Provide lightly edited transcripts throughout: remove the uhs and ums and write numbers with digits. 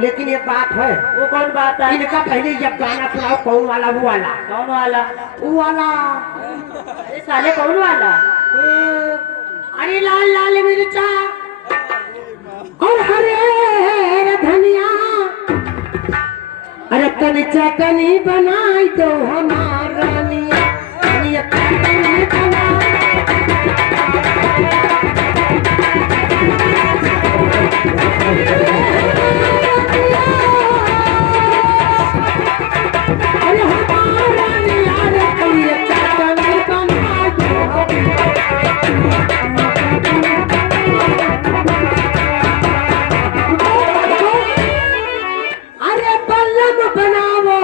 लेकिन एक बात है। वो कौन बात है? इनका पहले जब गाना सुनाओ कौन वाला वो वाला कौन वाला? वो वाला। अरे साले कौन वाला? अरे लाल लाल मिर्चा और हरे धनिया, अरे तनी चटनी बनाई दो हमारा रानिया, रानिया चटनी बनाई। अरे हमारा रानिया रे तनी चटनी बनाई दो। अरे पल्लम बनावो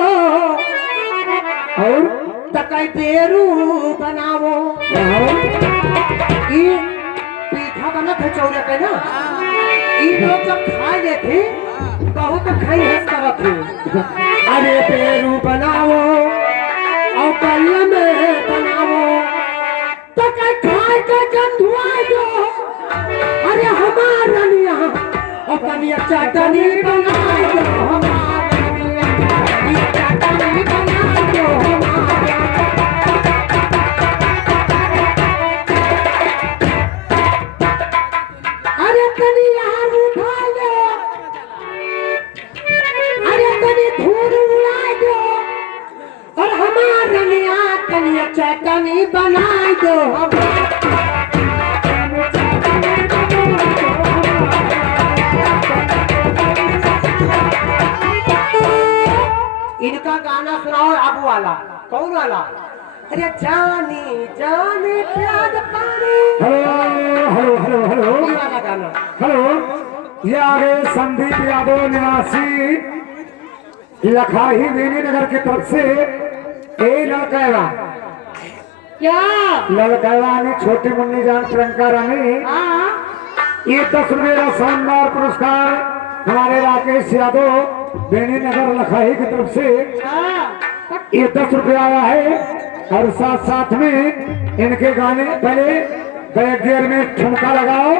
और तकाई पेरू बनावो। ये पीठा बनत है चौरे के ना, ये लोग जब खा लेते बहुत खाई हंस करत है। अरे पेरू बनावो और पल्लम बनावो तकाई खाए के गंधुआ दो। अरे हमारा यहाँ और कनिया चटनी बनाई दो हमारा, कनिया चटनी बनाई दो हमारा। अरे कनिया उठा लो, अरे कनी धूल उड़ा दो और हमारा यहाँ कनिया चटनी बनाई दो हमारा। इनका गाना सुनाओ अब वाला कौन वाला? अरे जानी जानी प्यार पानी। हेलो हेलो हेलो हेलो ये वाला गाना। हेलो, ये आगे संदीप यादव निवासी लखाही बेनी नगर की तरफ से ए लड़का क्या लड़का ने छोटी मुन्नी जान प्रियंका रानी, ये 10 रुपये का शानदार पुरस्कार हमारे राकेश यादव बेनी नगर लखाही की तरफ से ये 10 रुपये आया है। और साथ साथ में इनके गाने पहले बैक गियर में ठुमका लगाओ,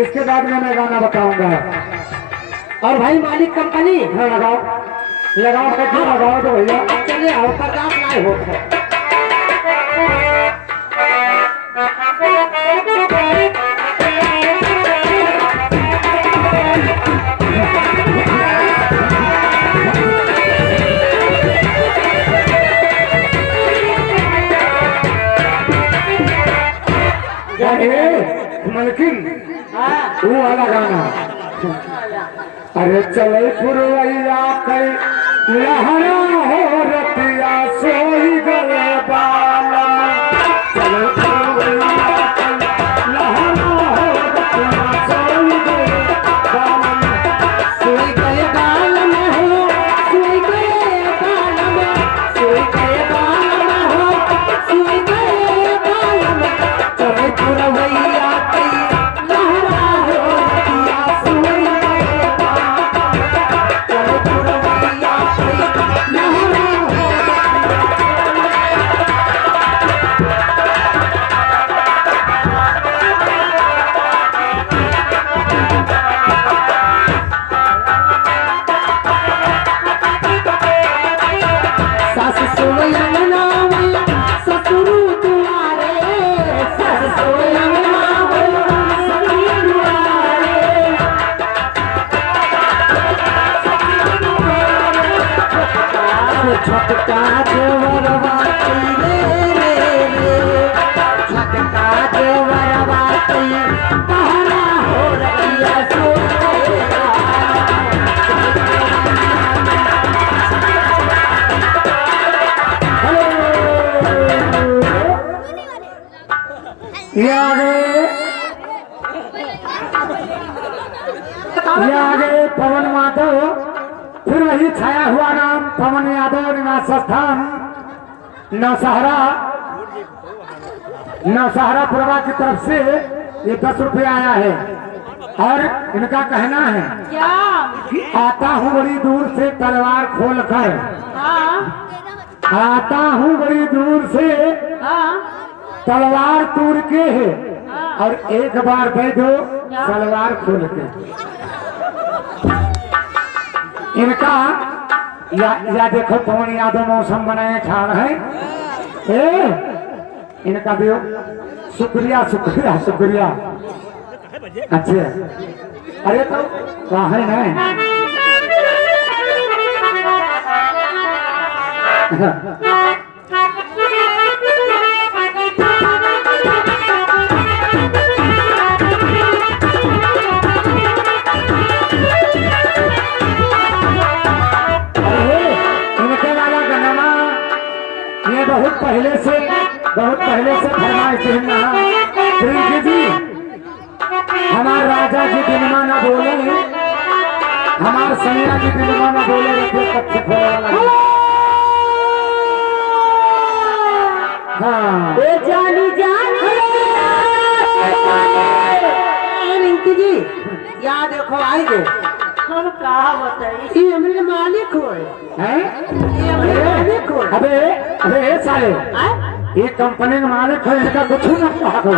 इसके बाद में मैं गाना बताऊंगा। और भाई मालिक कंपनी हाँ लगाओ लगाओ कैसे लगाओ तो भैया। चलिए आओ पर रात ना हो। मलकिन वो वाला गाना। अरे चले पुरवैया कई लहरा हो रतिया सोई गले बाला, चले पुरवैया कई लहरा हो रतिया सोई गले बाला, सोई गए बाल में हो, सोई गए बाल में, सोई गए बाल में हो, सोई गए बाल में। चले पुरवैया कई लहरा हो रतिया सोई गए बाल, चले पुरवैया कई लहरा हो। सास सोया नावल ससुरु दुआरे, सास सोया नावल ससुरु दुआरे। झटका देवरवा रे रे रे, झटका देवरवा पहरा हो रतिया सोए। ये आगे पवन माधव, फिर वही छाया हुआ नाम पवन यादव निवास स्थान नौसहरा, नौसहरा पुरवा की तरफ से ये 10 रुपये आया है। और इनका कहना है क्या? कि आता हूँ बड़ी दूर से तलवार खोल कर, आता हूँ बड़ी दूर से तलवार तोड़ के है, और एक बार बैठो सलवार खोल के। इनका या देखो कौन यादव मौसम बनाए ठाड़ है। ए, इनका भी शुक्रिया शुक्रिया शुक्रिया। अच्छा अरे तो कहा है ना ये बहुत पहले से फरमाइश है जी। हमारे राजा जी दिनमा ना बोले, हमारे सैया जी दिनमा ना बोले रखे कच्चे वाला। हाँ जानी रिंकी जी यहाँ देखो आएंगे। हम कहा बताइए ये हमारे मालिक हो हैं? ये हमारे मालिक हो। अबे अबे साले ये कंपनी का मालिक है, इनका कुछ ना कहा करो।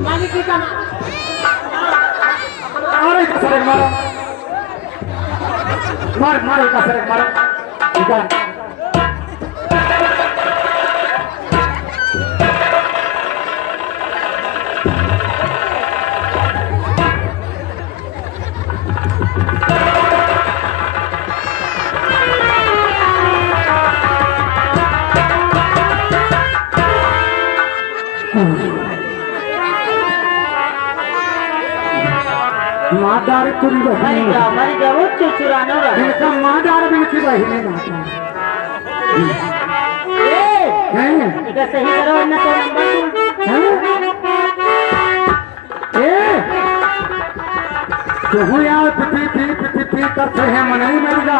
मालिक का अरे कसरे मारो मार मारो कसरे मारो इधर। मादार तुरी बहनी हमारी जरूरत चुराना रहा। इनका मादार भी की बहनी माता इधर सही करो ना तो तो यार पी करते हैं मनाई मरेगा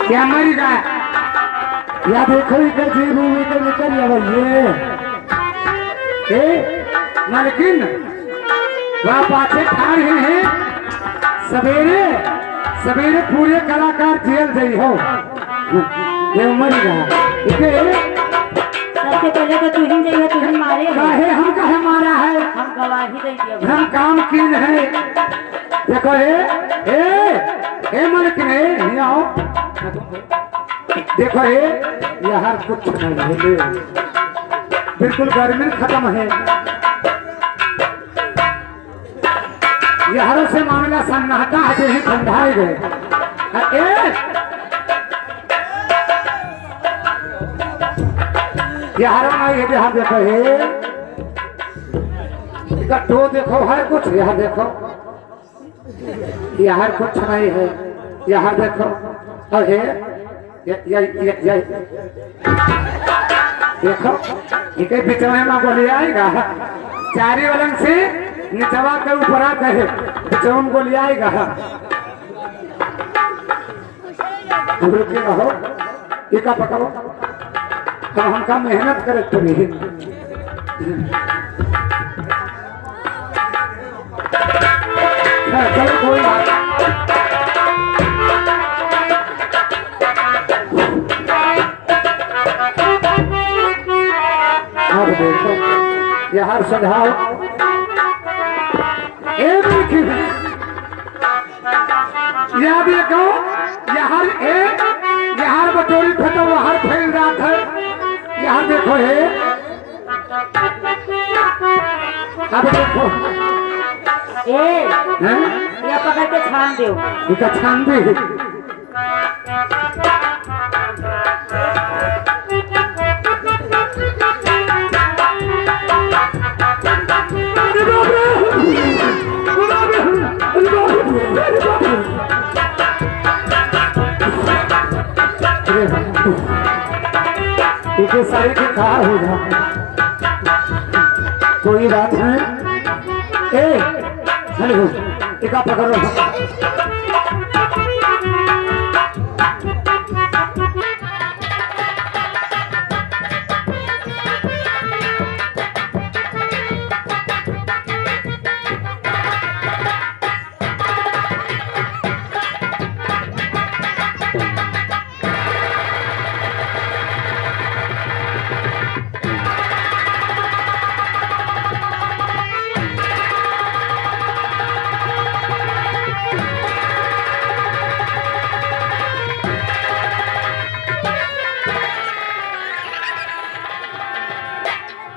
क्या मरेगा या देखो इधर जीव इधर निकल ये लेकिन वह पाछे खड़े हैं। सवेरे सवेरे पूरे कलाकार जेल गई हो ये मरेगा। सबसे पहले तो तू ही जाइए, तू ही मारे काहे हम काहे मारा है, हम गवाही देंगे। हम काम किन है। देखो ए मलकिन है आओ देखो यहाँ कुछ नहीं है, बिल्कुल गर्मी खत्म है। यहाँ से मामला सन्नाटा है, ही ठंडाए गए। यहाँ देखो तो देखो है कुछ, यहाँ देखो यहाँ कुछ नहीं है। यहाँ देखो अरे देखो इनके बिचवा में गोली आएगा, चारी वलन से निचवा के ऊपर आ गए बिचवा में गोली आएगा। हम रुके रहो एका पकड़ो, तो हमका मेहनत करे तुम्हें। चलो कोई बात अब देखो यहाँ सजाओ यहाँ देखो यहाँ बटोरी फटो हर फैल रात है। यहाँ देखो अब देखो या पकड़ के छान दो, इनका छान दे। इसे सारी के कहा होगा कोई बात है। हेलो टिका पकड़ो।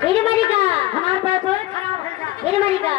मेरी मालिका हमारे पैर तो खराब हो गया मेरी मालिका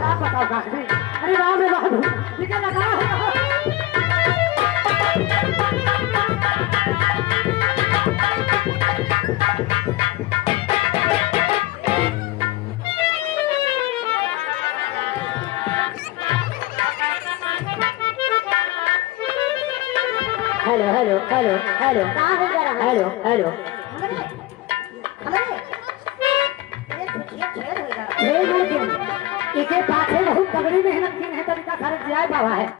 अरे राम रे बाबू टीका लगा हेलो हेलो हेलो हेलो कहाँ है जरा हेलो हेलो इके पाछे बहुत तगड़ी मेहनत की है तरीका सारे जिया बाबा है।